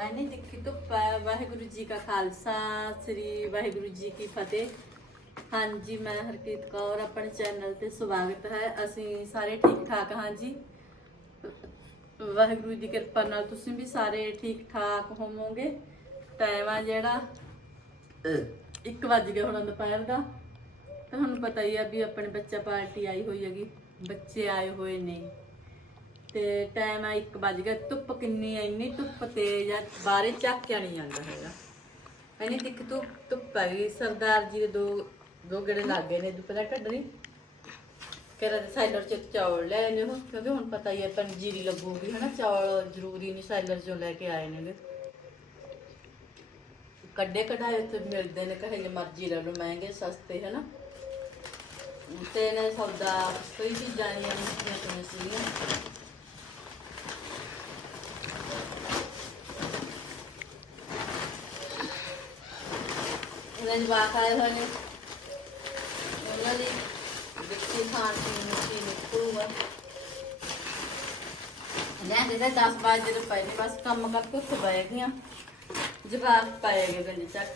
ਐਨੀ ਤਿੱਖੀ ਧੁੱਪ ਵਾਹਿਗੁਰੂ ਜੀ ਕਾ ਖਾਲਸਾ, ਸ੍ਰੀ ਵਾਹਿਗੁਰੂ ਜੀ ਕੀ ਫਤਿਹ। ਹਾਂਜੀ, ਮੈਂ ਹਰਕੀਤ ਕੌਰ, ਆਪਣੇ ਚੈਨਲ ਤੇ ਸਵਾਗਤ ਹੈ। ਅਸੀਂ ਸਾਰੇ ਠੀਕ ਠਾਕ ਹਾਂ ਜੀ? ਵਾਹਿਗੁਰੂ ਦੀ ਕਿਰਪਾ ਨਾਲ ਤੁਸੀਂ ਵੀ ਸਾਰੇ ਠੀਕ ਠਾਕ ਹੋਵੋਗੇ? ਟਾਈਮ ਆ ਜਿਹੜਾ। 1 ਵਜ ਗਿਆ ਹੁਣ ਦੁਪਹਿਰ ਦਾ। ਤੁਹਾਨੂੰ ਪਤਾ ਹੀ ਆ ਵੀ ਆਪਣੇ ਬੱਚਾ ਪਾਰਟੀ ਆਈ ਹੋਈ ਹੈਗੀ। ਬੱਚੇ ਆਏ ਹੋਏ ਨੇ। ਤੇ ਟਾਈਮ ਆ 1 ਵਜ ਗਿਆ, ਧੁੱਪ ਕਿੰਨੀ ਐ ਇੰਨੀ ਧੁੱਪ ਤੇਜ਼ ਆ, ਬਾਹਰੇ ਝਾਕਿਆ ਨਹੀਂ ਜਾਂਦਾ ਹੈਗਾ। ਐਨੀ ਤਿੱਖ ਧੁੱਪ ਧੁੱਪ ਹੈਗੀ ਸਰਦਾਰ ਜੀ ਦੇ ਦੋ ਦੋ ਗੇੜੇ ਲੱਗ ਗਏ ਨੇ ਦੁਪਹਿਰ ਢੱਡਰੀ ਕਿਹੜਾ ਦੇ ਸਾਈਲਰ ਚ ਚੌਲ ਲੈ ਨੇ ਉਹ ਕਿਉਂਕਿ ਹੁਣ ਪਤਾ ਹੀ ਹੈ ਪੰਜੀਰੀ ਲੱਗੂਗੀ, ਹਨਾ? ਚੌਲ ਜ਼ਰੂਰੀ ਨਹੀਂ ਸਾਈਲਰ ਚੋਂ ਲੈ ਕੇ ਆਏ ਨੇ ਕੱਡੇ ਕਢਾਏ ਉੱਥੇ ਮਿਲਦੇ ਨੇ ਕਹੇ ਜੇ ਮਰਜ਼ੀ ਲੈ ਲਓ, ਮਹਿੰਗੇ, ਸਸਤੇ, ਹਨਾ? ਤੇ ਨੇ ਸੌਦਾ, ਕਈ ਚੀਜ਼ਾਂ ਨਹੀਂ ਆਉਂਦੀਆਂ ਸੀਗੀਆਂ ਇਹਨਾਂ ਦੇ ਬਾਕ ਆਏ ਹੋਏ ਨੇ। ਉਹਨਾਂ ਦੀ ਦੇਖੀ ਖਾਣ ਪੀਣ ਨੂੰ ਕੀ ਨਿਕਲੂਗਾ। ਲੈ ਦੇ 10 ਵਜੇ ਦੇ ਪਏ ਨੇ ਬਸ ਕੰਮ ਕਰਕੇ ਉੱਥੇ ਬਹਿ ਗਈਆਂ ਜਵਾਬ ਪਾਏਗੇ ਗੰਜ ਚੱਕ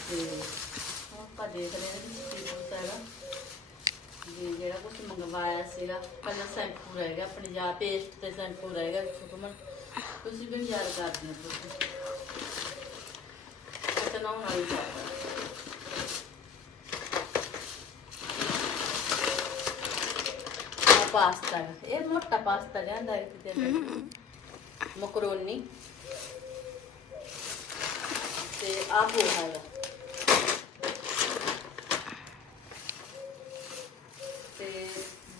ਤੇ ਹੁਣ ਆਪਾਂ ਦੇਖ ਰਹੇ ਹਾਂ ਕੀ ਹੋਤਾ ਹੈਗਾ। ਜੀ ਜਿਹੜਾ ਕੁਝ ਮੰਗਵਾਇਆ ਸੀਗਾ, ਪਹਿਲਾਂ ਸ਼ੈਂਪੂ ਰਹੇਗਾ ਆਪਣੀ ਜਾ ਪੇਸਟ ਤੇ ਸ਼ੈਂਪੂ ਰਹਿ ਰਹੇਗਾ ਸੁਕਮਨ ਤੁਸੀਂ ਵੀ ਯਾਦ ਕਰਦੇ ਹੋ ਤੁਸੀਂ। ਇਤਨਾ ਹੋਣਾ ਹੀ ਚਾਹੀਦਾ ਪਾਸਤਾ। ਇਹ ਮੋਟਾ ਪਾਸਤਾ ਲਿਆਂਦਾ ਹੈ ਕਿਤੇ ਮਕਰੋਨੀ ਤੇ ਆ ਪੋਹਾ ਤੇ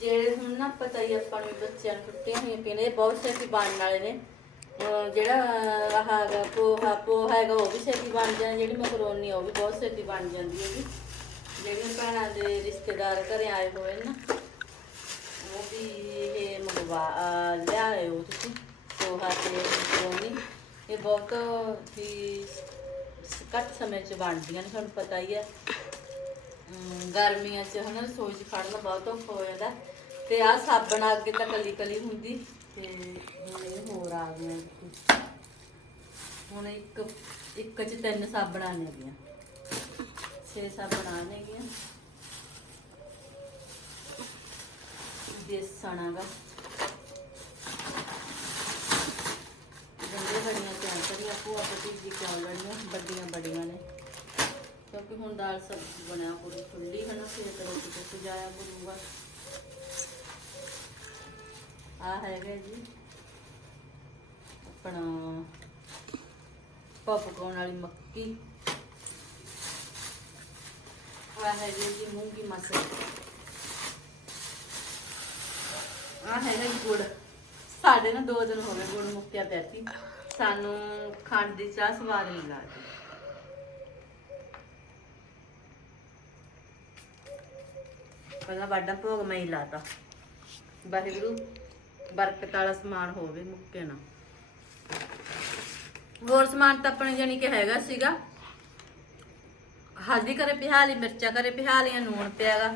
ਜਿਹੜੇ ਹੁਣ ਨਾ ਪਤਾ ਹੀ ਆਪਾਂ ਨੂੰ ਬੱਚਿਆਂ ਨੂੰ ਟੁੱਟੀਆਂ ਹੋਈਆਂ ਪਈਆਂ ਬਹੁਤ ਛੇਤੀ ਬਣਨ ਵਾਲੇ ਨੇ। ਜਿਹੜਾ ਆਹ ਪੋਹਾ ਪੋਹਾ ਹੈਗਾ, ਉਹ ਵੀ ਛੇਤੀ ਬਣ ਜਾਂਦਾ ਜਿਹੜੀ ਮਕਰੋਨੀ ਆ ਉਹ ਵੀ ਬਹੁਤ ਛੇਤੀ ਬਣ ਜਾਂਦੀ ਹੈਗੀ ਜਿਹੜੀਆਂ ਭੈਣਾਂ ਦੇ ਰਿਸ਼ਤੇਦਾਰ ਘਰੇ ਆਏ ਹੋਏ ਨਾ ਉਹ ਵੀ ਇਹ ਮੰਗਵਾ ਲਿਆਏ ਹੋ ਤੁਸੀਂ, ਪੋਹਾ ਤੇ ਮਕਰੋਨੀ। ਇਹ ਬਹੁਤ ਹੀ ਘੱਟ ਸਮੇਂ 'ਚ ਬਣਦੀਆਂ ਨੇ, ਤੁਹਾਨੂੰ ਪਤਾ ਹੀ ਹੈ। ਗਰਮੀਆਂ 'ਚ ਹਨਾ, ਰਸੋਈ 'ਚ ਖੜਨਾ ਬਹੁਤ ਔਖਾ ਹੋ ਜਾਂਦਾ। ਤੇ ਆਹ ਸਾਬਣ ਅੱਗੇ ਤਾਂ ਕਲੀ ਕਲੀ ਹੁੰਦੀ। ਤੇ ਹੁਣ ਇਹ ਹੋਰ ਆ ਗਈਆਂ ਹੁਣ ਇੱਕ ਇੱਕ 'ਚ ਤਿੰਨ ਸਾਬਣਾਂ ਨੇ ਗਈਆਂ ਛੇ ਸਾਬਣਾਂ ਨੇ ਗਈਆਂ ਬੇਸਣ ਹੈਗਾ। ਗੰਦੇ ਬੜੀਆਂ ਤਿਆਰ ਕਰੀਆਂ ਭੂਆ ਤੇ ਜੀ ਕਿਉਂ ਲੜੀਆਂ ਵੱਡੀਆਂ ਬੜੀਆਂ ਨੇ। ਕਿਉਂਕਿ ਹੁਣ ਦਾਲ ਸਬਜ਼ੀ ਬਣਿਆ ਪੂਰੀ ਖੁੱਲੀ ਹੈ ਨਾ, ਫਿਰ ਤਾਂ ਰੋਟੀ ਤੇ ਸਜਾਇਆ ਕਰੂੰਗਾ। ਆ ਹੈਗਾ ਜੀ। ਆਪਣਾ ਪਪਕੌਰਨ ਵਾਲੀ ਮੱਕੀ। ਆ ਹੈਗੀ ਜੀ ਮੂੰਗੀ ਮਸਰ। ਆ ਹੈਗਾ ਜੀ ਗੁੜ। ਸਾਡੇ ਨਾ ਦੋ ਦਿਨ ਹੋ ਗਏ ਗੁੜ ਮੁੱਕਿਆ ਪਿਆ ਸੀ। ਸਾਨੂੰ ਖੰਡ ਦੀ ਚਾਹ ਸਵਾਦ ਨਹੀਂ ਲੱਗਦੀ। ਪਹਿਲਾਂ ਵਾਡਾ ਭੋਗ ਮੈਂ ਹੀ ਲਾਤਾ। ਵਾਹਿਗੁਰੂ। ਬਰਕਤ ਵਾਲਾ ਸਮਾਨ ਹੋਵੇ ਮੁੱਕੇ ਨਾ ਹੋਰ ਸਮਾਨ ਤਾਂ ਆਪਣੇ ਜਾਨੀ ਕਿ ਹੈਗਾ ਸੀਗਾ। ਹਲਦੀ ਕਰੇ ਪਿਹਾਲੀ ਮਿਰਚਾਂ ਕਰੇ ਪਿਹਾਲੀਆਂ ਨੂਣ ਪਿਆਗਾ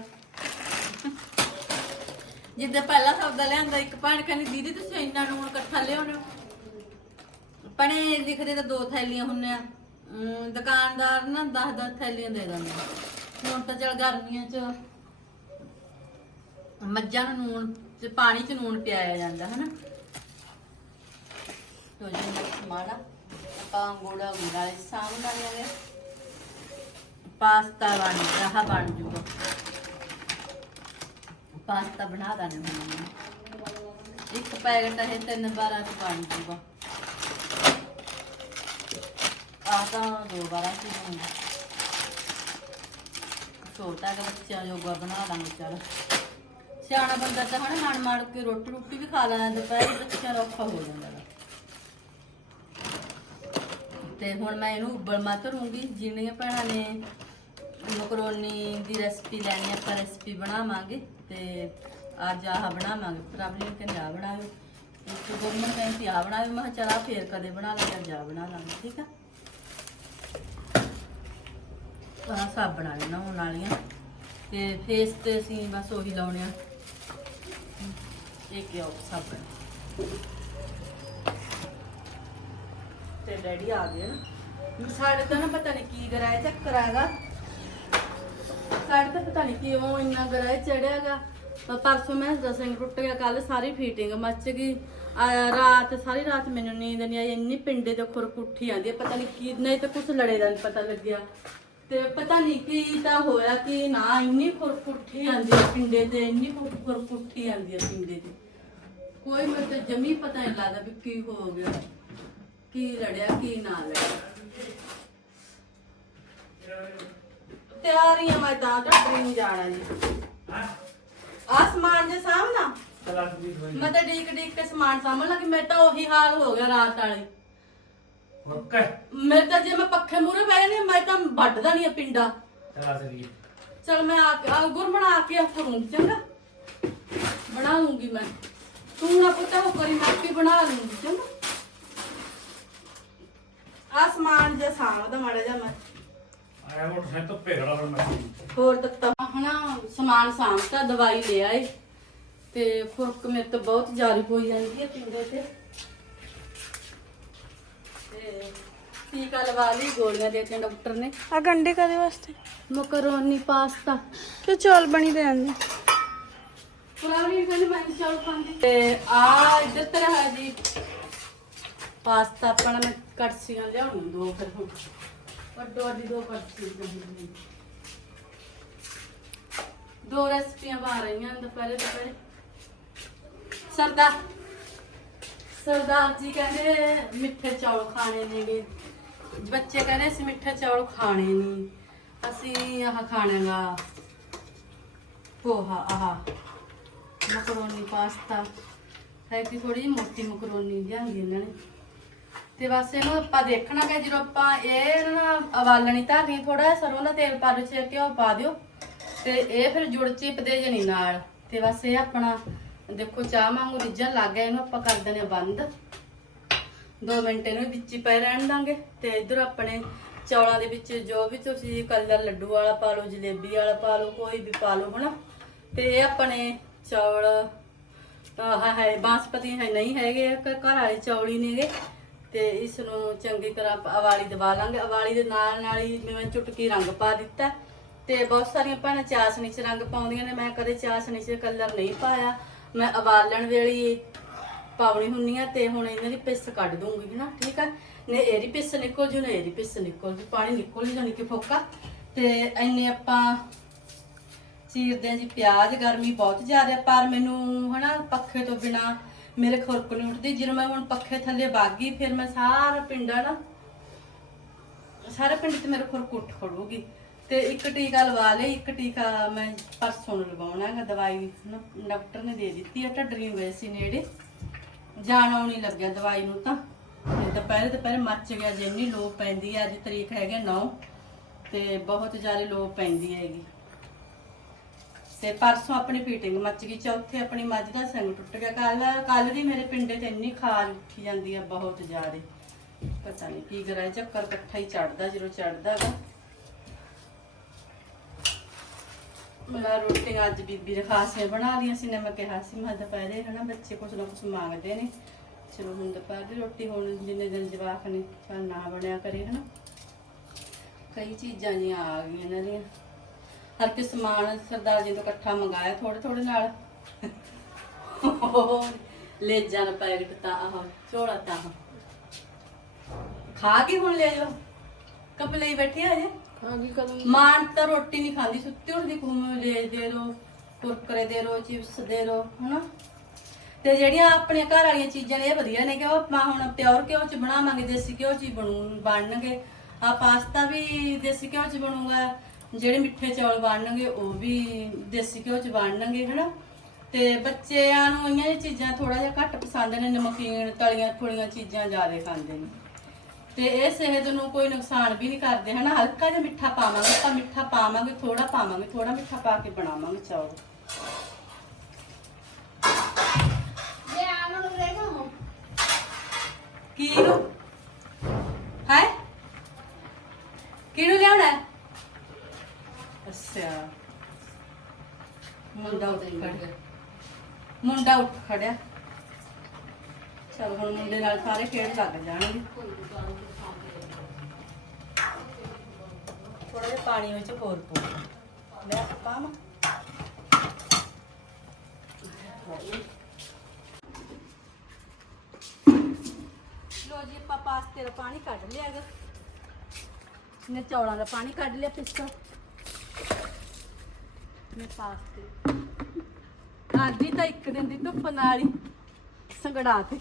ਜਿੱਦਾਂ ਪਹਿਲਾ ਸੌਦਾ ਲਿਆਂਦਾ ਇੱਕ ਭੈਣ ਕਹਿੰਦੀ ਦੀਦੀ ਤੁਸੀਂ ਇੰਨਾ ਨੂਣ ਇਕੱਠਾ ਲਿਆਉਣੇ ਹੋ ਪਣੇ ਲਿਖਦੇ ਤਾਂ ਦੋ ਥੈਲੀਆਂ ਹੁੰਨੇ ਆ। ਅਮ, ਦੁਕਾਨਦਾਰ ਨਾ 10 10 ਥੈਲੀਆਂ ਦੇ ਦਿੰਦਾ ਹੁਣ ਤਾਂ ਚਲ ਗਰਮੀਆਂ 'ਚ ਮੱਝਾਂ ਨੂੰ ਨੂਣ ਤੇ ਪਾਣੀ 'ਚ ਨੂਣ ਪਿਆਇਆ ਜਾਂਦਾ, ਹਨਾ? ਤੋ ਜੀ, ਮਾੜਾ ਆਪਾਂ ਗੋੜਾ ਗੁੜਾ ਸਾਹਮਣੇ ਆ ਪਾਸਤਾ ਬਣ ਰਹਾ ਬਣ ਜੂਗਾ। ਪਾਸਤਾ ਬਣਾ ਦਾਂਗੇ ਹੁਣ ਇੱਕ ਪੈਕਟ ਇਹ ਤਿੰਨ ਬਾਰਾਂ ਚ ਬਣ ਜੂਗਾ। ਆਹ ਤਾਂ ਦੋ ਬਾਰਾਂ ਚ ਬਣੂਗਾ ਛੋਟਾ ਜਿਹਾ ਬੱਚਾ ਜੋਗਾ ਬਣਾ ਦਾਂਗੇ, ਚਲ। ਸਿਆਣਾ ਬੰਦਾ ਤਾਂ ਹਣ ਮਣ ਮਾਰ ਕੇ ਰੋਟੀ ਰੋਟੀ ਵੀ ਖਾ ਲੈਂਦਾ ਦੁਪਹਿਰ ਬੱਚਿਆਂ ਦਾ ਔਖਾ ਹੋ ਜਾਂਦਾ ਗਾ। ਤੇ ਹੁਣ ਮੈਂ ਇਹਨੂੰ ਉਬਲ ਮਾ ਧਰੂੰਗੀ ਜਿਹੜੀਆਂ ਭੈਣਾਂ ਨੇ ਮਕਰੋਨੀ ਦੀ ਰੈਸਪੀ ਲੈਣੀ ਆ, ਆਪਾਂ ਰੈਸਪੀ ਬਣਾਵਾਂਗੇ ਤੇ ਅੱਜ ਆਹ ਬਣਾਵਾਂਗੇ ਪ੍ਰਭਲੀਨ ਕਹਿੰਦੇ ਆਹ ਬਣਾਵੇ ਇੱਕ ਗੁਰਮਨ ਕਹਿੰਦੀ ਆਹ ਬਣਾਵੇ ਮੈਂ ਕਿਹਾ ਚਲ ਆ ਫੇਰ ਕਦੇ ਬਣਾ ਲਾਂਗੇ ਅੱਜ ਆ ਬਣਾ ਲਾਂਗੇ ਠੀਕ ਆ? ਆਹ ਸਭ ਬਣਾ ਲੈਣਾ ਹੁਣ ਵਾਲੀਆਂ। ਤੇ ਫੇਸ ਤੇ ਅਸੀਂ ਬਸ ਉਹੀ ਲਾਉਣੇ ਆ। ਇਹ ਕਿਉਂ ਸਾਬਣ ਤੇ ਡੈਡੀ ਆ ਗਏ ਨਾ। ਸਾਡੇ ਤਾਂ ਨਾ ਪਤਾ ਨਹੀਂ ਕੀ ਕਰਾਇਆ ਚੱਕਰ ਆਗਾ ਸਾਡੇ ਤਾਂ ਪਤਾ ਨਹੀਂ ਕਿਉਂ ਇੰਨਾ ਗਰਾਏ ਚੜਿਆਗਾ ਪਰਸੋਂ ਮੈਂ ਦਸਿੰਗ ਟੁੱਟ ਗਿਆ ਕੱਲ ਸਾਰੀ ਫੀਟਿੰਗ ਮੱਚ ਗਈ। ਰਾਤ, ਸਾਰੀ ਰਾਤ ਮੈਨੂੰ ਨੀਂਦ ਨਹੀਂ ਆਈ, ਇੰਨੀ ਪਿੰਡੇ ਤੇ ਖੁਰਕ ਉੱਠੀ ਆਂਦੀ ਹੈ, ਪਤਾ ਨਹੀਂ ਕੀ, ਨਹੀਂ ਤਾਂ ਕੁਝ ਲੜੇ ਦਾ ਨੀ ਪਤਾ ਲੱਗਿਆ। ਤੇ ਪਤਾ ਨਹੀਂ ਕੀ ਤਾਂ ਹੋਇਆ, ਕਿ ਨਾ, ਇੰਨੀ ਖੁਰਕ ਉੱਠੀ ਆਂਦੀ ਹੈ ਪਿੰਡੇ ਤੇ, ਇੰਨੀ ਖੁਰਕ ਖੁਰਕ ਆਂਦੀ ਹੈ ਪਿੰਡੇ ਤੇ। ਕੋਈ ਮੈਨੂੰ ਤਾਂ ਜਮੀ ਪਤਾ ਨਹੀਂ ਲੱਗਦਾ ਵੀ ਕੀ ਹੋ ਗਿਆ ਕੀ ਲੜਿਆ ਕੀ ਨਾ ਲੜਿਆ। ਤਿਆਰੀਆਂ ਮੈਂ ਤਾਂ ਨੂੰ ਜਾਣਾ ਜੀ। ਆਸਮਾਨ ਦੇ ਸਾਹਮਣਾ। ਮੈਂ ਤਾਂ ਡੀਕ ਡੀਕ ਕੇ ਸਮਾਨ ਸਾਂਭਣ ਲੱਗੀ ਮੈਂ ਤਾਂ ਉਹੀ ਹਾਲ ਹੋ ਗਿਆ ਰਾਤ ਵਾਲੇ। ਮੇਰੇ ਤਾਂ ਜੇ ਮੈਂ ਪੱਖੇ ਮੂਰੇ ਬਹਿ ਨਹੀਂ ਮੈਂ ਤਾਂ ਵੱਢਦਾ ਨਹੀਂ ਪਿੰਡਾ। ਚਲ ਮੈਂ ਆ ਕੇ ਆ ਗੁਰ ਬਣਾ ਕੇ ਕਰੂੰਗੀ ਚੰਗਾ। ਬਣਾ ਲੂੰਗੀ ਮੈਂ। ਤੂੰ ਨਾ ਪੁੱਤਾ ਹੋ ਕਰੀ ਮੈਂ ਆਪੇ ਬਣਾ ਲੂੰਗੀ ਚੰਗਾ। ਆਸਮਾਨ ਦੇ ਸਾਹਮਣੇ ਮਾੜਾ ਜਾ ਮੈਂ। ਹੋਰ ਦਿੱਤਾ ਹਨਾ ਸਮਾਨ ਸਾਂਭਤਾ ਦਵਾਈ ਲੈ ਆਏ। ਤੇ ਫੁਰਕ ਮੇਰੇ ਤੋਂ ਬਹੁਤ ਜ਼ਿਆਦਾ ਹੋਈ ਜਾਂਦੀ ਹੈ ਪਿੰਡੇ ਤੇ। ਤੇ ਟੀਕਾ ਲਵਾ ਲਈ ਗੋਲੀਆਂ ਦੇ ਦਿੱਤੀਆਂ ਡਾਕਟਰ ਨੇ। ਆ ਗੰਡੇ ਕਦੇ ਵਾਸਤੇ? Macaroni pasta. ਤੇ ਚੌਲ ਬਣੀ ਦੇ ਆਂਦੇ। ਪੁਰਾਣੀ ਕਹਿੰਦੇ ਮੈਂ ਚੌਲ ਖਾਂਦੀ ਤੇ ਆ ਇੱਧਰ ਤਰ੍ਹਾਂ ਹੈ ਜੀ। ਪਾਸਤਾ ਆਪਣਾ ਮੈਂ ਕੜਛੀਆਂ ਲਿਆਉਣੀ, ਦੋ ਫਿਰ ਹੁਣ। ਵੱਡੋ ਵੱਡੀ ਦੋ ਕੜਛੀ ਦੋ ਰੈਸਪੀਆਂ ਬਣਾ ਰਹੀਆਂ ਦੁਪਹਿਰੇ ਦੁਪਹਿਰੇ। ਸਰਦਾਰ ਸਰਦਾਰ ਜੀ ਕਹਿੰਦੇ ਮਿੱਠੇ ਚੌਲ ਖਾਣੇ ਨੇਗੇ। ਬੱਚੇ ਕਹਿੰਦੇ ਅਸੀਂ ਮਿੱਠੇ ਚੌਲ ਖਾਣੇ ਨਹੀਂ। ਅਸੀਂ ਆਹ ਖਾਣਾਗਾ ਪੋਹਾ, ਆਹ। Macaroni, pasta. ਹੈ ਕਿ ਥੋੜੀ ਜਿਹੀ ਮੋਟੀ ਮਕਰੋਨੀ ਲਿਆਂਦੀ ਇਹਨਾਂ ਨੇ। ਤੇ ਬਸ ਇਹਨੂੰ ਆਪਾਂ ਦੇਖਣਾ ਕਿ ਜਦੋਂ ਆਪਾਂ ਇਹ ਨਾ ਉਬਾਲਣੀ ਧਰਨੀ ਥੋੜਾ ਸਰੋਂ ਦਾ ਤੇਲ ਪਾ ਦਿਓ ਚ ਘਿਓ ਪਾ ਦਿਓ। ਤੇ ਇਹ ਫਿਰ ਜੁੜ ਚਿਪਦੇ ਜਣੀ ਨਾਲ। ਤੇ ਬਸ ਇਹ ਆਪਣਾ, ਦੇਖੋ ਚਾਹ ਵਾਂਗੂ ਰਿੱਝਣ ਲੱਗ ਗਿਆ, ਇਹਨੂੰ ਆਪਾਂ ਕਰ ਦਿੰਦੇ ਹਾਂ ਬੰਦ। 2 ਮਿੰਟ ਇਹਨੂੰ ਵਿੱਚ ਹੀ ਪਏ ਰਹਿਣ ਦਾਂਗੇ। ਤੇ ਇਧਰ ਆਪਣੇ ਚੌਲਾਂ ਦੇ ਵਿੱਚ ਜੋ ਵੀ ਤੁਸੀਂ ਕਲਰ ਲੱਡੂ ਵਾਲਾ ਪਾ ਲਓ, ਜਲੇਬੀ ਵਾਲਾ ਪਾ ਲਓ, ਕੋਈ ਵੀ ਪਾ ਲਓ, ਹਨਾ। ਤੇ ਇਹ ਆਪਣੇ ਚੌਲ ਆਹ ਹੈ ਬਾਸਪਤੀ ਹੈ, ਨਹੀਂ ਹੈਗੇ ਘਰ ਵਾਲੇ ਚੌਲ ਹੀ ਨੇਗੇ। ਤੇ ਇਸ ਨੂੰ ਚੰਗੀ ਤਰ੍ਹਾਂ ਆਪਾਂ ਉਬਾਲੀ ਦਬਾ ਲਾਂਗੇ। ਅਵਾਲੀ ਦੇ ਨਾਲ ਨਾਲ ਹੀ ਮੈਂ ਚੁਟਕੀ ਰੰਗ ਪਾ ਦਿੱਤਾ। ਤੇ ਬਹੁਤ ਸਾਰੀਆਂ ਭੈਣਾਂ ਚਾਸਨੀ ਚ ਰੰਗ ਪਾਉਂਦੀਆਂ ਨੇ। ਮੈਂ ਕਦੇ ਚਾਸਨੀ ਚ ਕਲਰ ਨਹੀਂ ਪਾਇਆ। ਮੈਂ ਅਵਾਲਣ ਵੇਲੇ ਪਾਉਣੀ ਹੁੰਨੀ ਆ ਤੇ ਹੁਣ ਇਹਨਾਂ ਦੀ ਪਿੱਸ ਕੱਢ ਦੂੰਗੀ ਹਨਾ? ਠੀਕ ਆ? ਨੇ ਇਹਦੀ ਪਿੱਸ ਨਿਕਲ ਜੂ ਨੇ ਇਹਦੀ ਪਿੱਸ ਨਿਕਲ ਜੂ। ਪਾਣੀ ਨਿਕਲ ਹੀ ਜਾਨੀ ਕਿ ਫੋਕਾ। ਤੇ ਇੰਨੇ ਆਪਾਂ ਚੀਰਦੇ ਆ ਜੀ, ਪਿਆਜ਼, ਗਰਮੀ ਬਹੁਤ ਜ਼ਿਆਦਾ ਪਰ ਮੈਨੂੰ ਹਨਾ ਪੱਖੇ ਤੋਂ ਬਿਨਾ ਮੇਰੇ ਖੁਰਕ ਨਹੀਂ ਉੱਠਦੀ। ਜਦੋਂ ਮੈਂ ਹੁਣ ਪੱਖੇ ਥੱਲੇ ਬਾਗੀ ਫਿਰ ਮੈਂ ਸਾਰਾ ਪਿੰਡਾ ਨਾ ਸਾਰਾ ਪਿੰਡ ਤੇ ਮੇਰੇ ਖੁਰਕ ਉੱਠ ਖੜੂਗੀ। ਤੇ ਇੱਕ ਟੀਕਾ ਲਵਾ ਲਈ, ਇੱਕ ਟੀਕਾ ਮੈਂ ਪਰਸੋਂ ਨੂੰ ਲਵਾਉਣਾ ਹੈਗਾ ਦਵਾਈ ਡਾਕਟਰ ਨੇ ਦੇ ਦਿੱਤੀ ਆ ਢੱਡਰੀ ਹੋਏ ਸੀ ਨੇੜੇ। ਜਾਣ ਨਹੀਂ ਲੱਗਿਆ ਦਵਾਈ ਨੂੰ ਤਾਂ। ਤੇ ਦੁਪਹਿਰੇ ਦੁਪਹਿਰੇ ਮੱਚ ਗਿਆ, ਜਿੰਨੀ ਲੋ ਪੈਂਦੀ ਹੈ ਅੱਜ ਤਰੀਕ ਹੈਗੇ 9 ਤੇ ਬਹੁਤ ਜ਼ਿਆਦਾ ਲੋ ਪੈਂਦੀ ਹੈਗੀ। ਤੇ ਪਰਸੋਂ ਆਪਣੀ ਫੀਟਿੰਗ ਮੱਚ ਗਈ, ਚੌਥੇ ਆਪਣੀ ਮੱਝ ਦਾ ਸਿੰਘ ਟੁੱਟ ਗਿਆ। ਕੱਲ ਕੱਲ ਦੀ ਮੇਰੇ ਪਿੰਡੇ ਤੇ ਇੰਨੀ ਖਾਜ ਉੱਠੀ ਜਾਂਦੀ ਆ ਬਹੁਤ ਜ਼ਿਆਦਾ। ਪਤਾ ਨਹੀਂ ਕੀ ਕਰਾਂ ਚੱਕਰ ਇਕੱਠਾ ਹੀ ਚੜਦਾ, ਜਦੋਂ ਚੜਦਾ ਵਾ ਮੈਂ ਰੋਟੀ ਅੱਜ ਬੀਬੀ ਦੇ ਖਾਸੀਆਂ ਬਣਾ ਲਈਆਂ ਸੀ ਨੇ ਮੈਂ ਕਿਹਾ ਸੀ, ਮੈਂ ਦੁਪਹਿਰੇ ਹਨਾ ਬੱਚੇ ਕੁਛ ਨਾ ਕੁਛ ਮੰਗਦੇ ਨੇ। ਚਲੋ ਹੁਣ ਦੁਪਹਿਰ ਦੀ ਰੋਟੀ ਹੁਣ ਜਿੰਨੇ ਦਿਨ ਜਵਾਕ ਨੇ, ਚੱਲ ਨਾ ਬਣਿਆ ਕਰੇ ਹਨਾ। ਕਈ ਚੀਜ਼ਾਂ ਜੀਆਂ ਆ ਗਈਆਂ ਇਹਨਾਂ ਦੀਆਂ। ਹਰ ਕਿ ਸਮਾਨ ਸਰਦਾਰ ਜੀ ਤੋਂ ਇਕੱਠਾ ਮੰਗਾਇਆ ਥੋੜੇ ਥੋੜੇ ਨਾਲ। ਲੈ ਜਾਣ ਪੈਕਟ ਤਾਂ ਆਹ ਝੋਲਾ ਤਾਂ ਆਹ। ਖਾ ਕੇ ਹੁਣ ਲੈ ਜਾਓ ਕੱਪ ਲਈ ਬੈਠੇ ਆ ਜੇ ਹਾਂ ਕੀ ਕਦੋਂ? ਮਾਨ ਤਾਂ ਰੋਟੀ ਨਹੀਂ ਖਾਂਦੀ ਸੁੱਤੀ ਉੱਠਦੀ ਘੁੰਮ ਲੈ ਦੇ ਦੋ ਕੁਰਕਰੇ ਦੇ ਦੋ ਚਿਪਸ ਦੇ ਦੋ ਹਨਾ? ਤੇ ਜਿਹੜੀਆਂ ਆਪਣੀਆਂ ਘਰ ਵਾਲੀਆਂ ਚੀਜ਼ਾਂ ਨੇ ਇਹ ਵਧੀਆ ਨੇ ਕਿ ਉਹ ਆਪਾਂ ਹੁਣ ਪਿਓਰ ਘਿਓ ਚ ਬਣਾਵਾਂਗੇ ਦੇਸੀ ਘਿਓ ਚ ਹੀ ਬਣੂ ਬਣਨਗੇ। ਆ ਪਾਸਤਾ ਵੀ ਦੇਸੀ ਘਿਓ ਚ ਬਣੂਗਾ ਜਿਹੜੇ ਮਿੱਠੇ ਚੌਲ ਬਣਨਗੇ ਉਹ ਵੀ ਦੇਸੀ ਘਿਓ ਚ ਬਣਨਗੇ ਹਨਾ? ਤੇ ਬੱਚਿਆਂ ਨੂੰ ਇਹਨਾਂ ਇਹ ਚੀਜ਼ਾਂ ਥੋੜਾ ਜਿਹਾ ਘੱਟ ਪਸੰਦ ਨੇ ਨਮਕੀਨ ਤਲੀਆਂ ਥੋੜੀਆਂ ਚੀਜ਼ਾਂ ਜ਼ਿਆਦਾ ਖਾਂਦੇ ਨੇ। ਤੇ ਇਹ ਸਿਹਤ ਨੂੰ ਕੋਈ ਨੁਕਸਾਨ ਵੀ ਨਹੀਂ ਕਰਦੇ ਹਨਾ? ਹਲਕਾ ਜਿਹਾ ਮਿੱਠਾ ਪਾਵਾਂਗੇ ਆਪਾਂ ਮਿੱਠਾ ਪਾਵਾਂਗੇ ਥੋੜਾ ਪਾਵਾਂਗੇ ਥੋੜਾ ਮਿੱਠਾ ਪਾ ਕੇ ਬਣਾਵਾਂਗੇ ਚੌਲ। ਕੀ ਨੂੰ ਹੈ ਕਿਹਨੂੰ ਲਿਆਉਣਾ ਹੈ? ਅੱਛਾ ਮੁੰਡਾ ਚਲ ਹੁਣ ਮੁੰਡੇ ਨਾਲ ਸਾਰੇ ਖੇਡ ਲੱਗ ਜਾਣਗੇ। ਥੋੜਾ ਜਿਹਾ ਪਾਣੀ ਵਿੱਚ ਹੋਰ ਪੋ ਲੈ ਪਾਮ ਲੋ ਜੀ, ਆਪਾਂ ਪਾਸਤੇ ਦਾ ਪਾਣੀ ਕੱਢ ਲਿਆ ਗਾ ਨੇ ਚੌਲਾਂ ਦਾ ਪਾਣੀ ਕੱਢ ਲਿਆ ਪਿੱਛੋਂ। ਮੈਂ ਪਾਸਤੇ। ਅੱਜ ਹੀ ਤਾਂ ਇੱਕ ਦਿਨ ਦੀ ਧੁੱਪ ਨਾਲ ਹੀ ਸੰਗੜਾ ਤੇ।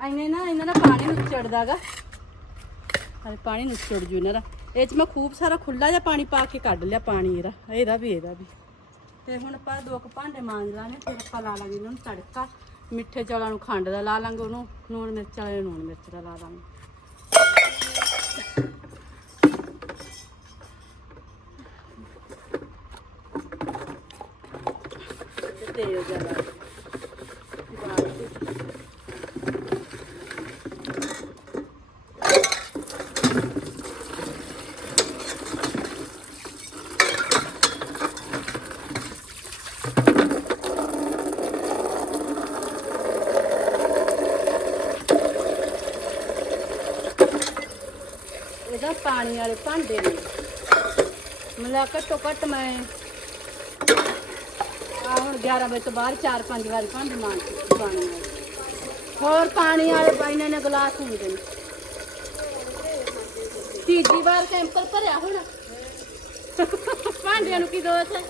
ਐਨੇ ਨਾ ਇਹਨਾਂ ਦਾ ਪਾਣੀ ਨੁੱਚੜਦਾਗਾ ਹਲੇ ਪਾਣੀ ਨੁੱਚੜ ਜੂ ਇਹਨਾਂ ਦਾ। ਇਹ ਚ ਮੈਂ ਖੂਬ ਸਾਰਾ ਖੁੱਲਾ ਜਿਹਾ ਪਾਣੀ ਪਾ ਕੇ ਕੱਢ ਲਿਆ ਪਾਣੀ ਇਹਦਾ। ਇਹਦਾ ਵੀ ਇਹਦਾ ਵੀ। ਤੇ ਹੁਣ ਆਪਾਂ ਦੋ ਕੁ ਭਾਂਡੇ ਮਾਂਜ ਲਾਣੇ ਫਿਰ ਆਪਾਂ ਲਾ ਲਾਂਗੇ ਇਹਨਾਂ ਨੂੰ ਤੜਕਾ। ਮਿੱਠੇ ਚੌਲਾਂ ਨੂੰ ਖੰਡ ਦਾ ਲਾ ਲਾਂਗੇ ਉਹਨੂੰ, ਨੂਣ ਮਿਰਚ ਵਾਲੇ ਨੂਣ ਮਿਰਚ ਦਾ ਲਾ ਲਾਂਗੇ। ਤੇ ਤੇਲ ਇਹਦਾ ਪਾਣੀ ਵਾਲੇ ਭਾਂਡੇ ਨੇ। ਮਤਲਬ ਘੱਟੋ ਘੱਟ ਮੈਂ 11 ਵਜੇ ਤੋਂ ਬਾਅਦ 4-5 ਵਾਰੀ ਭਾਂਡੇ ਮਾਂਜ ਚੁੱਕੀ ਪਾਣੀ ਵਾਲੇ ਹੋਰ ਪਾਣੀ ਵਾਲੇ ਪਾਈਨੇ ਨੇ ਗਲਾਸ ਹੁੰਦੇ ਨੇ ਤੀਜੀ ਵਾਰ ਸੈਂਪਲ ਭਰਿਆ ਹੁਣ। ਭਾਂਡਿਆਂ ਨੂੰ ਕੀ ਦੋਸ਼ ਹੈ?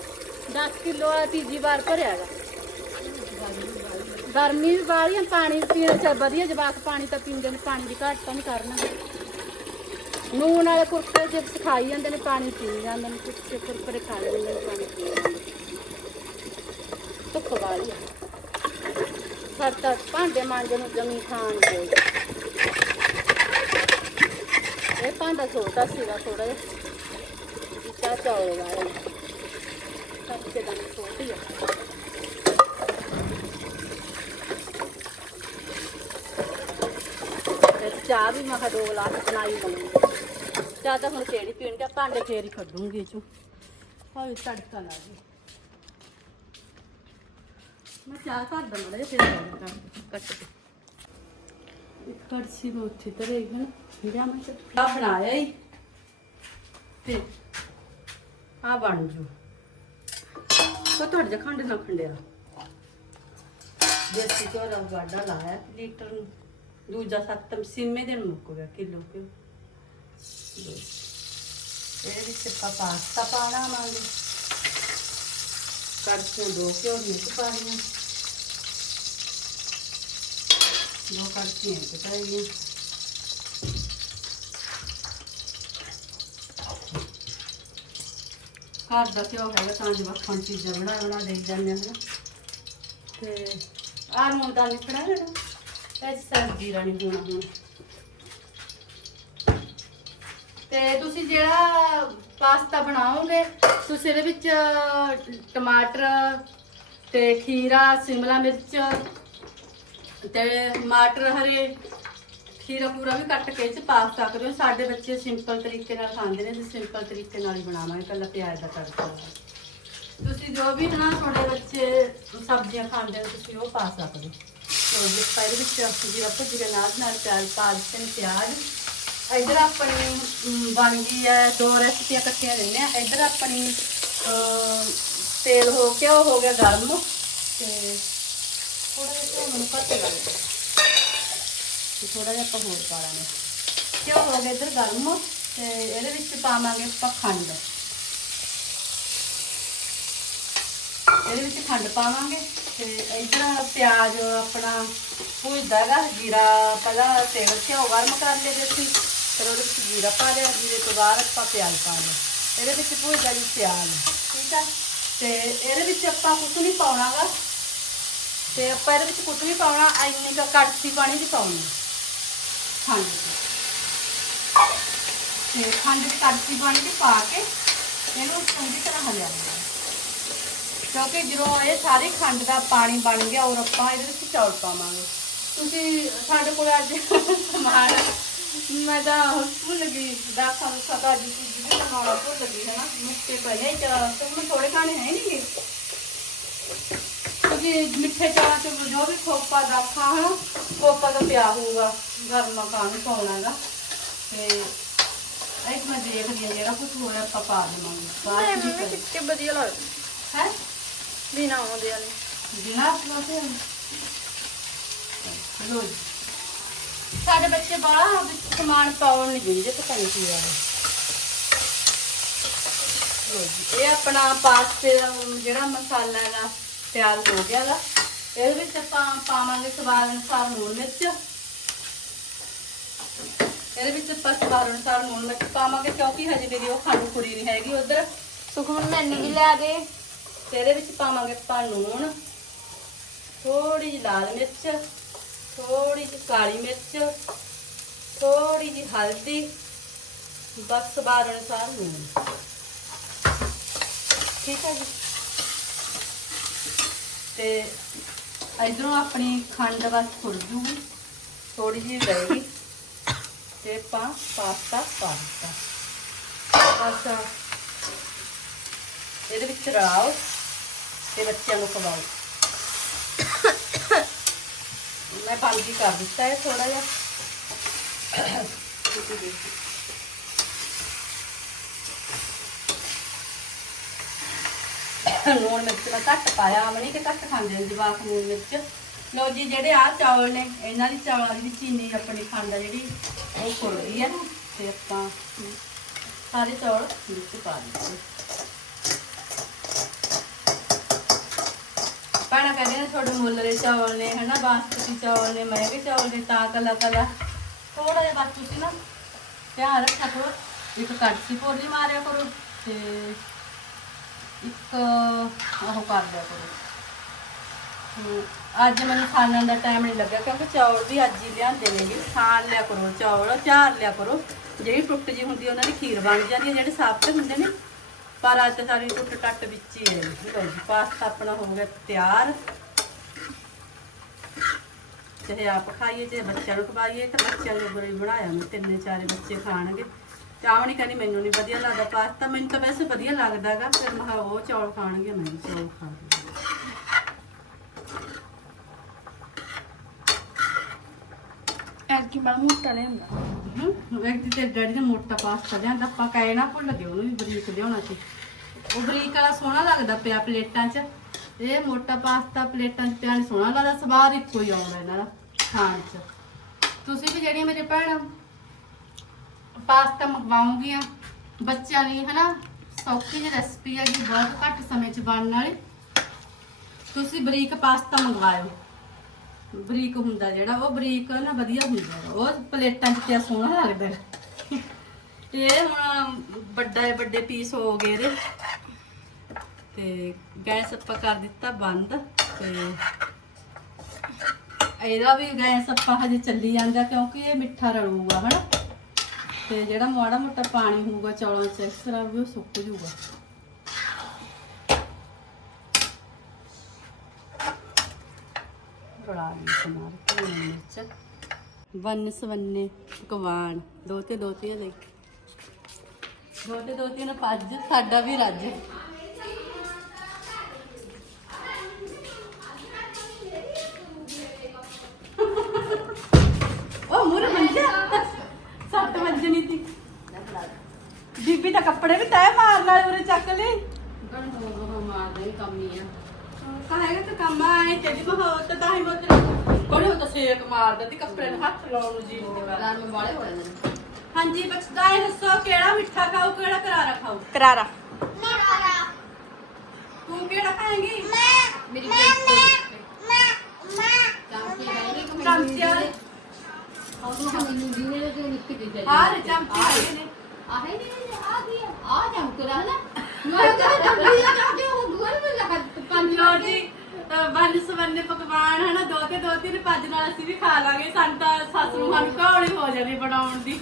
10 ਕਿਲੋ ਆ ਤੀਜੀ ਵਾਰ ਭਰਿਆ ਗਾ। ਗਰਮੀ ਵੀ ਬਾਹਲੀ ਪਾਣੀ ਪੀਣਾ ਚਾ ਵਧੀਆ, ਜਵਾਕ ਪਾਣੀ ਤਾਂ ਪੀਂਦੇ ਨੇ, ਪਾਣੀ ਦੀ ਘਾਟ ਤਾਂ ਨਹੀਂ ਕਰਨਾ। ਨੂਨ ਵਾਲੇ ਕੁਰਕਰੇ ਜਿਪਸ ਖਾਈ ਜਾਂਦੇ ਨੇ, ਪਾਣੀ ਪੀ ਜਾਂਦੇ ਨੇ ਕੁਛ ਕੁਰਕਰੇ ਖਾ ਲੈਂਦੇ ਨੇ, ਪਾਣੀ ਪੀ ਜਾਂਦੇ ਨੇ। ਧੁੱਪ ਵਾਲੀ ਆ ਸੱਤ ਭਾਂਡੇ ਮਾਂਜਣ ਨੂੰ ਜਮੀ ਖਾਣ ਦੇ। ਇਹ ਭਾਂਡਾ ਛੋਟਾ ਸੀਗਾ ਥੋੜਾ ਜਿਹਾ। ਚਾਹ ਚੌਲ ਵਾਲਾ ਸਭ ਤੇ ਦਮ ਛੋਟੀ ਆ। ਚਾਹ ਵੀ ਮੈਂ ਦੋ ਗਲਾਸ ਬਣਾਈ ਲਵਾਂਗੀ। ਚਾਹ ਤਾਂ ਹੁਣ ਕਿਹੜੀ ਪੀਣਗੇ ਭਾਂਡੇ ਫੇਰ ਹੀ ਕੱਢੂੰਗੀ ਚੋਂ। ਹਾਏ, ਤੜਕਾ ਲਾ ਜੀ ਮੈਂ ਚਾਹ ਕਰ ਦਵਾਂ ਫੇਰ ਕੱਢ ਕੱਟ ਕੇ ਕੜਛੀ ਮੈਂ ਉੱਥੇ ਧਰੇ ਹੈ ਨਾ ਜਿਹੜਾ ਮੈਂ ਚਾਹ ਬਣਾਇਆ ਹੀ ਤੇ ਆ ਬਣ ਜੂ। ਤਾਂ ਤੁਹਾਡੇ ਜਿਹਾ ਖੰਡ ਨਾ ਖੰਡਿਆ। ਦੇਸੀ ਘਿਓ ਦਾ ਗਾਡਾ ਲਾਇਆ ਲੀਟਰ ਨੂੰ। ਦੂਜਾ ਸੱਤ ਸਿੰਮੇ ਦਿਨ ਮੁੱਕ ਗਿਆ ਕਿਲੋ ਕਿ ਇਹਦੇ ਵਿੱਚ ਪਾਸਤਾ ਪਾਣਾ ਮੰਗੇ ਕੜਛੀਆਂ ਦੋ ਘਿਓ ਦੀਆਂ ਚ ਪਾ ਲਈਆਂ ਦੋ ਕੜਛੀਆਂ ਚ ਪਾ ਲਈਆਂ ਘਰ ਦਾ ਘਿਓ ਹੈਗਾ ਤਾਂ ਜਵਾਕਾਂ ਚੀਜ਼ਾਂ ਬਣਾ ਬਣਾ ਦੇ ਜਾਂਦੇ ਹਾਂ ਤੇ ਆਹ ਨੂੰ ਦਾ ਨਿਕੜਾ ਜਿਹੜਾ ਇਹ ਸਬਜ਼ੀ ਰਾਣੀ ਹੋਣਾ ਹੁਣ। ਤੇ ਤੁਸੀਂ ਜਿਹੜਾ ਪਾਸਤਾ ਬਣਾਓਗੇ, ਤੁਸੀਂ ਇਹਦੇ ਵਿੱਚ ਟਮਾਟਰ ਤੇ ਖੀਰਾ, ਸ਼ਿਮਲਾ ਮਿਰਚ ਤੇ ਮਟਰ ਹਰੇ ਖੀਰਾ ਪੂਰਾ ਵੀ ਕੱਟ ਕੇ ਚ ਪਾ ਸਕਦੇ ਹੋ ਸਾਡੇ ਬੱਚੇ ਸਿੰਪਲ ਤਰੀਕੇ ਨਾਲ ਖਾਂਦੇ ਨੇ ਤੇ ਸਿੰਪਲ ਤਰੀਕੇ ਨਾਲ ਹੀ ਬਣਾਵਾਂਗੇ। ਪਹਿਲਾਂ ਪਿਆਜ਼ ਦਾ ਤੜਕਾ। ਤੁਸੀਂ ਜੋ ਵੀ ਨਾ ਤੁਹਾਡੇ ਬੱਚੇ ਸਬਜ਼ੀਆਂ ਖਾਂਦੇ ਨੇ, ਤੁਸੀਂ ਉਹ ਪਾ ਸਕਦੇ ਹੋ। ਤੇ ਜਿਸ ਪਾਈ ਵਿੱਚ ਜੀਰਾ ਭੁੱਜ ਕੇ ਨਾਲ ਨਾਲ ਪਿਆਜ਼ ਪਾ ਦਿੱਤੇ ਨੇ ਪਿਆਜ਼ ਇੱਧਰ ਆਪਣੀ ਬਣ ਗਈ ਹੈ, ਦੋ ਰੈਸਪੀਆਂ ਇਕੱਠੀਆਂ ਦਿੰਦੇ ਆ ਇੱਧਰ ਆਪਣੀ ਤੇਲ ਹੋ ਕੇ ਉਹ ਹੋ ਗਿਆ ਗਰਮ। ਤੇ ਥੋੜਾ ਜਿਹਾ ਮੈਨੂੰ ਘੱਟ ਲੱਗਦਾ ਥੋੜਾ ਜਿਹਾ ਆਪਾਂ ਹੋਰ ਪਾ ਲਾਂਗੇ ਘਿਓ ਹੋ ਗਿਆ ਇੱਧਰ ਗਰਮ, ਤੇ ਇਹਦੇ ਵਿੱਚ ਪਾਵਾਂਗੇ ਆਪਾਂ ਖੰਡ। ਇਹਦੇ ਵਿੱਚ ਖੰਡ ਪਾਵਾਂਗੇ, ਤੇ ਇਧਰ ਪਿਆਜ਼ ਆਪਣਾ ਭੁੱਜਦਾ ਹੈਗਾ, ਜੀਰਾ, ਪਹਿਲਾਂ ਤੇਲ ਘਿਓ ਗਰਮ ਕਰ ਲਿਆ ਦੇਸੀ। ਫਿਰ ਉਹਦੇ ਵਿੱਚ ਜੀਰਾ ਪਾ ਲਿਆ, ਜੀਰੇ ਤੋਂ ਬਾਅਦ ਆਪਾਂ ਪਿਆਜ਼ ਪਾ ਲਿਆ। ਇਹਦੇ ਵਿੱਚ ਭੁੱਜਦਾ ਜੀ ਪਿਆਜ਼, ਠੀਕ ਆ? ਤੇ ਇਹਦੇ ਵਿੱਚ ਆਪਾਂ ਕੁਝ ਨਹੀਂ ਪਾਉਣਾਗਾ। ਤੇ ਆਪਾਂ ਇਹਦੇ ਵਿੱਚ ਕੁਝ ਨਹੀਂ ਪਾਉਣਾ, ਇੰਨੀ ਕੁ ਕੜਛੀ ਪਾਣੀ ਦੀ ਪਾਉਣੀ। ਖੰਡ ਦੀ। ਤੇ ਖੰਡ ਕੜਛੀ ਪਾਣੀ ਦੀ ਪਾ ਕੇ ਇਹਨੂੰ ਚੰਗੀ ਤਰ੍ਹਾਂ ਹਲਿਆ ਕਿਉਂਕਿ ਜਦੋਂ ਇਹ ਸਾਰੀ ਖੰਡ ਦਾ ਪਾਣੀ ਬਣ ਗਿਆ, ਔਰ ਆਪਾਂ ਇਹਦੇ ਵਿੱਚ ਚੌਲ ਪਾਵਾਂਗੇ। ਤੁਸੀਂ ਸਾਡੇ ਕੋਲ ਅੱਜ ਸਮਾਨ ਮੈਂ ਤਾਂ ਭੁੱਲ ਗਈ ਦਾਖਾ ਨੂੰ ਸਦਾ ਜੀ ਜੀ ਵੀ ਬਣਾਉਣਾ ਭੁੱਲ ਗਈ ਹੈ ਨਾ ਮੁੱਕੇ ਪਏ ਨੇ ਚਾ ਤੁਮ ਥੋੜੇ ਖਾਣੇ ਹੈ ਨਹੀਂ ਜੀ ਮਿੱਠੇ ਚੌਲਾਂ ਚ ਜੋ ਵੀ ਖੋਪਾ ਦਾਖਾ ਹਨਾ? ਖੋਪਾ ਤਾਂ ਪਿਆ ਹੋਊਗਾ ਗਰਮਾ ਕਾਹਨੂੰ ਪਾਉਣਾਗਾ ਤੇ ਇੱਕ ਮੈਂ ਦੇਖਦੀ ਹਾਂ ਜਿਹੜਾ ਕੁਝ ਹੋਇਆ ਆਪਾਂ ਪਾ ਦੇਵਾਂਗੇ। ਬਾਅਦ ਵਿੱਚ ਕਿਤੇ ਵਧੀਆ ਲੱਗਦਾ। ਹੈ? ਬਿਨਾ ਆਉਂਦੇ ਵਾਲੇ ਬਿਨਾ ਆਪਣਾ ਤੇ ਲੋ ਜੀ। ਸਾਡੇ ਬੱਚੇ ਵਿੱਚ ਸਮਾਨ ਪਾਉਣ ਨਹੀਂ ਦਿੰਦੇ ਪਤਾ ਨਹੀਂ ਕੀ ਆ। ਇਹ ਆਪਣਾ ਪਾਸਤੇ ਦਾ ਜਿਹੜਾ ਮਸਾਲਾ ਹੈਗਾ ਤਿਆਰ ਹੋ ਗਿਆ ਗਾ ਇਹਦੇ ਵਿੱਚ ਆਪਾਂ ਪਾਵਾਂਗੇ ਸਵਾਦ ਅਨੁਸਾਰ ਲੂਣ ਮਿਰਚ। ਇਹਦੇ ਵਿੱਚ ਆਪਾਂ ਸਵਾਦ ਅਨੁਸਾਰ ਲੂਣ ਮਿਰਚ ਪਾਵਾਂਗੇ ਕਿਉਂਕਿ ਹਜੇ ਮੇਰੀ ਉਹ ਖਾਣੀ ਕੁੜੀ ਨਹੀਂ ਹੈਗੀ ਉਧਰ। ਸੁਖਮਨ ਮੈਨੂੰ ਵੀ ਲੈ ਦੇ ਤੇ ਇਹਦੇ ਵਿੱਚ ਪਾਵਾਂਗੇ ਆਪਾਂ ਲੂਣ ਥੋੜੀ ਜਿਹੀ ਲਾਲ ਮਿਰਚ। ਥੋੜੀ ਜਿਹੀ ਕਾਲੀ ਮਿਰਚ ਥੋੜੀ ਜਿਹੀ ਹਲਦੀ, ਬਸ ਸਵਾਦ ਅਨੁਸਾਰ ਲੂਣ। ਠੀਕ ਹੈ ਜੀ? ਤੇ ਇਧਰੋਂ ਆਪਣੀ ਖੰਡ ਬਸ ਫੁੱਲ ਜੂਗੀ। ਥੋੜੀ ਜਿਹੀ ਰਹੇਗੀ ਤੇ ਆਪਾਂ ਪਾਸਤਾ ਪਾ ਦਿੱਤਾ। ਬਸ ਇਹਦੇ ਵਿੱਚ ਰਲਾਓ ਤੇ ਬੱਚਿਆਂ ਨੂੰ ਖਵਾਓ। ਮੈਂ ਬੰਦ ਕਰ ਦਿੱਤਾ ਹੈ ਥੋੜਾ ਜਿਹਾ। ਤੁਸੀਂ ਦੇਖੋ ਲੂਣ ਮਿਰਚ ਦਾ ਘੱਟ ਪਾਇਆ ਅਮਨੀ ਕਿ ਘੱਟ ਖਾਂਦੇ ਨੇ ਜਵਾਕ ਲੂਣ ਮਿਰਚ। ਲਓ ਜੀ, ਜਿਹੜੇ ਆ ਚਾਵਲ ਨੇ, ਇਹਨਾਂ ਦੀ ਚਾਵਲਾਂ ਦੀ ਚੀਨੀ ਆਪਣੀ ਖੰਡ ਜਿਹੜੀ, ਉਹ ਖੁੱਲ ਗਈ ਹੈ ਨਾ ਤੇ ਆਪਾਂ ਸਾਰੇ ਚੌਲ ਵਿੱਚ ਪਾ ਦਿੱਤੇ ਭੈਣਾਂ ਕਹਿੰਦੇ ਨੇ ਤੁਹਾਡੇ ਮੁੱਲ ਦੇ ਚੌਲ ਨੇ, ਹਨਾ, ਬਾਸਮਤੀ ਚੌਲ ਨੇ ਮਹਿੰਗੇ ਚੌਲ ਨੇ ਤਾਂ ਕਲਾ ਕਲਾ। ਥੋੜਾ ਜਿਹਾ ਬਸ ਤੁਸੀਂ ਨਾ ਧਿਆਨ ਰੱਖਿਆ ਕਰੋ, ਇੱਕ ਕੜਛੀ ਪੋਲੀ ਮਾਰਿਆ ਕਰੋ ਤੇ ਇੱਕ ਉਹ ਕਰ ਲਿਆ ਕਰੋ। ਅੱਜ ਮੈਨੂੰ ਖਾਣ ਦਾ ਟਾਈਮ ਨਹੀਂ ਲੱਗਿਆ ਕਿਉਂਕਿ ਚੌਲ ਵੀ ਅੱਜ ਹੀ ਲਿਆਂਦੇ ਨੇਗੇ। ਖਾਣ ਲਿਆ ਕਰੋ ਚੌਲ ਚਾਰ ਲਿਆ ਕਰੋ। ਜਿਹੜੀ ਟੁੱਟ ਜੀ ਹੁੰਦੀ ਉਹਨਾਂ ਦੀ ਖੀਰ ਬਣ ਜਾਂਦੀ ਹੈ ਜਿਹੜੇ ਸਾਫਟ ਹੁੰਦੇ ਨੇ। ਪਰ ਅੱਜ ਤਾਂ ਸਾਰੀ ਟੁੱਟ ਟੱਟ ਵਿੱਚ ਹੀ ਹੈ। ਲਓ ਪਾਸਤਾ ਆਪਣਾ ਹੋ ਗਿਆ ਤਿਆਰ। ਚਾਹੇ ਆਪ ਖਾਈਏ ਚਾਹੇ ਬੱਚਿਆਂ ਨੂੰ ਖਵਾਈਏ ਤਾਂ ਬੱਚਿਆਂ ਨੂੰ ਬੜੀ ਬਣਾਇਆ ਮੈਂ ਤਿੰਨੇ ਚਾਰੇ ਬੱਚੇ ਖਾਣਗੇ। ਤੇ ਆਵਣੀ ਕਹਿੰਦੀ ਮੈਨੂੰ ਨਹੀਂ ਵਧੀਆ ਲੱਗਦਾ ਪਾਸਤਾ ਮੈਨੂੰ ਤਾਂ ਵੈਸੇ ਵਧੀਆ ਲੱਗਦਾਗਾ ਫਿਰ ਮੈਂ ਕਿਹਾ ਉਹ ਚੌਲ ਖਾਣਗੇ ਮੈਂ ਵੀ ਚੌਲ ਖਾਣਗੀ ਐਤਕੀ ਬੜਾ ਮੋਟਾ ਹੂੰ ਵੈਸੇ ਤੇ ਡੈਡੀ ਨੇ ਮੋਟਾ ਪਾਸਤਾ ਲਿਆਂਦਾ ਆਪਾਂ ਕਹੇ ਨਾ ਭੁੱਲ ਗਏ ਉਹਨੂੰ ਵੀ ਬਰੀਕ ਲਿਆਉਣਾ ਸੀ। ਉਹ ਬਰੀਕ ਵਾਲਾ ਸੋਹਣਾ ਲੱਗਦਾ ਪਿਆ ਪਲੇਟਾਂ 'ਚ। ਇਹ ਮੋਟਾ ਪਾਸਤਾ ਪਲੇਟਾਂ 'ਚ ਪਿਆ ਨੀ ਸੋਹਣਾ ਲੱਗਦਾ, ਸਵਾਦ ਇੱਕੋ ਹੀ ਆਉਂਦਾ ਇਹਨਾਂ ਦਾ ਖਾਣ 'ਚ। ਤੁਸੀਂ ਵੀ ਜਿਹੜੀਆਂ ਮੇਰੇ ਭੈਣਾਂ ਪਾਸਤਾ ਮੰਗਵਾਉਂਗੀਆਂ, ਬੱਚਿਆਂ ਲਈ ਹਨਾ, ਸੌਖੀ ਜਿਹੀ ਰੈਸਪੀ ਹੈ ਜੀ ਬਹੁਤ ਘੱਟ ਸਮੇਂ 'ਚ ਬਣਨ ਵਾਲੀ। ਤੁਸੀਂ ਬਰੀਕ ਪਾਸਤਾ ਮੰਗਵਾਇਓ। ਬਰੀਕ ਹੁੰਦਾ ਜਿਹੜਾ, ਉਹ ਬਰੀਕ ਨਾ ਵਧੀਆ ਹੁੰਦਾ ਉਹ ਪਲੇਟਾਂ 'ਚ ਕਿਆ ਸੋਹਣਾ ਲੱਗਦਾ। ਹੈ। ਇਹ ਹੁਣ ਵੱਡਾ, ਵੱਡੇ ਪੀਸ ਹੋ ਗਏ ਇਹਦੇ। ਤੇ ਗੈਸ ਆਪਾਂ ਕਰ ਦਿੱਤਾ ਬੰਦ ਤੇ ਇਹਦਾ ਵੀ ਗੈਸ ਆਪਾਂ ਹਜੇ ਚੱਲੀ ਜਾਂਦਾ ਕਿਉਂਕਿ ਇਹ ਮਿੱਠਾ ਰਲੂਗਾ, ਹਨਾ? ਤੇ ਜਿਹੜਾ ਮਾੜਾ ਮੋਟਾ ਪਾਣੀ ਹੋਊਗਾ ਚੌਲਾਂ 'ਚ, ਇਸ ਤਰ੍ਹਾਂ ਵੀ ਉਹ ਸੁੱਕ ਜਾਊਗਾ। ਰਲਾ ਲਈ ਸਮਾਰ ਕੇ ਮਿਰਚ। ਵੰਨ ਸਵੰਨੇ ਪਕਵਾਨ ਦੋ ਤੇ ਦੋ ਤੇ ਲਈ। ਦੋ ਤੇ ਦੋ ਤਿੰਨ ਪੱਜ ਸਾਡਾ ਵੀ ਰੱਜ ਉਹ ਮੁਰ ਮੰਜਾ ਸੱਟ ਵੱਜਣੀ ਤੀ ਬੀਬੀ ਤਾਂ ਕੱਪੜੇ ਵੀ ਤੈ ਮਾਰ ਨਾਲ ਉਰੇ ਚੱਕ ਲਈ ਕਹਾਂਗਾ ਤਾਂ ਕੰਮ ਆਏ ਤੇ ਜੀ ਮਹਾ ਤਾਂ ਤਾਂ ਹੀ ਬੋਤਲ ਕੋਲੇ ਤਾਂ ਸੇਕ ਮਾਰਦਾ ਤੇ ਕੱਪੜੇ ਨੂੰ ਹੱਥ ਲਾਉਣ ਨੂੰ ਜੀ ਨਹੀਂ ਕਰਦਾ। ਹਾਂਜੀ ਬਚਦਾ ਹੈ ਦੱਸੋ ਕਿਹੜਾ ਮਿੱਠਾ ਖਾਓ ਕਿਹੜਾ ਕਰਾਰਾ ਖਾਓ? ਕਰਾਰਾ। ਤੂੰ ਕਿਹੜਾ ਖਾਏਂਗੀ? ਮੇਰੀ ਚਮਚੇ ਵਾਲੇ ਹਾਰ ਚਮਚੇ ਵਾਲੇ ਨੇ ਲੋ ਜੀ ਅਹ ਵੰਨ ਸਵੰਨੇ ਪਕਵਾਨ ਹਨਾ ਦੋ ਤੇ ਦੋ ਤਿੰਨ ਪੰਜ ਨਾਲ ਅਸੀਂ ਵੀ ਖਾ ਲਾਂਗੇ। ਸਾਨੂੰ ਤਾਂ ਸੱਸ ਨੂੰ ਸਾਨੂੰ ਘੋੜੀ ਹੋ ਜਾਣੀ ਬਣਾਉਣ ਦੀ।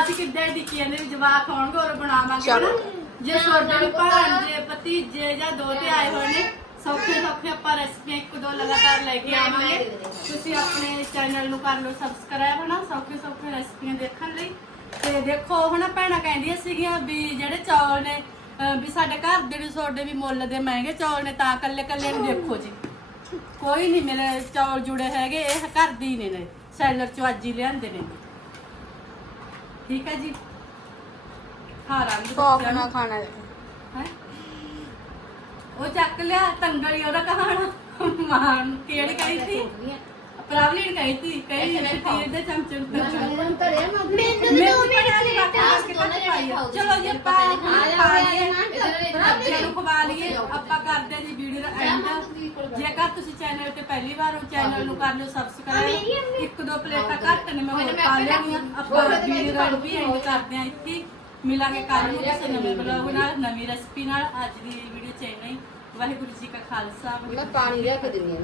ਅਸੀਂ ਕਿੱਦਾਂ ਟਿੱਕੀਆਂ ਦੇ ਵੀ ਜਵਾਕ ਹੋਣਗੇ ਹੋਰ ਬਣਾਵਾਂਗੇ ਹਨਾ? ਜੇ ਵੀ ਭਾਂਜੇ ਭਤੀਜੇ ਜਾਂ ਦੋ ਤੇ ਆਏ ਹੋਏ ਨੇ ਸੌਖੇ ਸੌਖੇ ਆਪਾਂ ਰੈਸਪੀਆਂ ਇੱਕ ਦੋ ਲਗਾਤਾਰ ਲੈ ਕੇ ਆਵਾਂਗੇ। ਤੁਸੀਂ ਆਪਣੇ ਚੈਨਲ ਨੂੰ ਕਰ ਲਓ ਸਬਸਕ੍ਰਾਈਬ ਹਨਾ? ਸੌਖੇ ਸੌਖੇ ਰੈਸਪੀਆਂ ਦੇਖਣ ਲਈ। ਤੇ ਦੇਖੋ ਹਨਾ ਭੈਣਾਂ ਕਹਿੰਦੀਆਂ ਸੀਗੀਆਂ ਵੀ ਜਿਹੜੇ ਚੌਲ ਨੇ ਅਹ ਵੀ ਸਾਡੇ ਘਰ ਦੇ ਵੀ ਤੁਹਾਡੇ ਵੀ ਮੁੱਲ ਦੇ ਮਹਿੰਗੇ ਚੌਲ ਨੇ ਤਾਂ ਕੱਲੇ ਕੱਲੇ ਨੂੰ ਦੇਖੋ ਜੀ। ਕੋਈ ਨਹੀਂ ਮੇਰੇ ਚੌਲ ਜੁੜੇ ਹੈਗੇ ਇਹ ਘਰ ਦੇ ਹੀ ਨੇ ਨੇ ਸੈਲਰ ਚੋਂ ਅੱਜ ਹੀ ਲਿਆਂਦੇ ਨੇ। ਠੀਕ ਹੈ ਜੀ? ਖਾ ਰਾਂਗੇ ਸੌਖ ਨਾਲ ਖਾਣਾ ਹੈ। ਹੈਂ? ਉਹ ਚੱਕ ਲਿਆ ਤੰਗਲੀ ਉਹਦਾ ਕਹਾਣਾ। ਮਾਨ ਕਿਹੜੀ ਕਹੀ ਸੀ? ਪ੍ਰਵਲੀਨ ਕਹੀ ਸੀ ਕਹੀ ਸੀ ਦੇ ਚਮਚੇ ਉੱਤੇ ਮੈਨੂੰ ਧਰਿਆ ਮੈਂ ਉਹਦੇ ਮੈਨੂੰ ਦੋ ਮਿੰਟ ਚਲੋ ਜੀ ਆਪਾਂ ਹੁਣ ਖਾ ਲਈਏ। ਬੱਚਿਆਂ ਨੂੰ ਖਵਾ ਲਈਏ ਆਪਾਂ ਕਰਦੇ ਹਾਂ ਜੀ ਵੀਡੀਓ ਦਾ ਐਂਡ ਜੇਕਰ ਤੁਸੀਂ ਚੈਨਲ ਤੇ ਪਹਿਲੀ ਵਾਰ ਹੋ ਚੈਨਲ ਨੂੰ ਕਰ ਲਿਓ ਸਬਸਕ੍ਰਾਈਬ ਇੱਕ ਦੋ ਪਲੇਟਾਂ ਘੱਟ ਨੇ ਮੈਂ ਹੋਰ ਪਾ ਲੈਣੀਆਂ ਆਪਾਂ ਵੀਡੀਓ ਦਾ ਵੀ ਐਂਡ ਕਰਦੇ ਹਾਂ ਇੱਥੇ। ਮਿਲਾਂਗੇ ਕੱਲ ਨੂੰ ਕਿਸੇ ਨਵੇਂ ਬਲੌਗ ਨਾਲ ਨਵੀਂ ਰੈਸਪੀ ਨਾਲ। ਅੱਜ ਦੀ ਵੀਡੀਓ ਚ ਇੰਨਾ ਹੀ। ਵਾਹਿਗੁਰੂ ਜੀ ਕਾ ਖਾਲਸਾ ਮੈਂ ਪਾਣੀ ਲਿਆ ਕੇ ਦਿੰਦੀ ਹਾਂ।